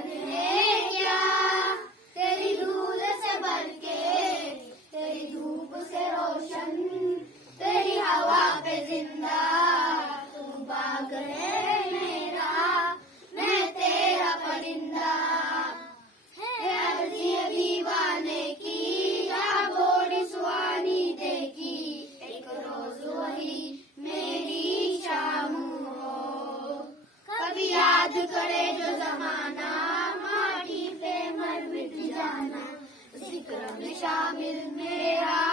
मन है क्या, तेरी धूल से भर के, तेरी धूप से रोशन, तेरी हवा पे जिंदा, तू बाग है मेरा, मैं तेरा परिंदा। है अर्जी दीवाने की, या घोड़ी सुहानी देखी, एक रोज वही मेरी शाम हो। कभी याद करे जो जमाना, माटी पे मर मिट जाना, जिक्र में शामिल मेरा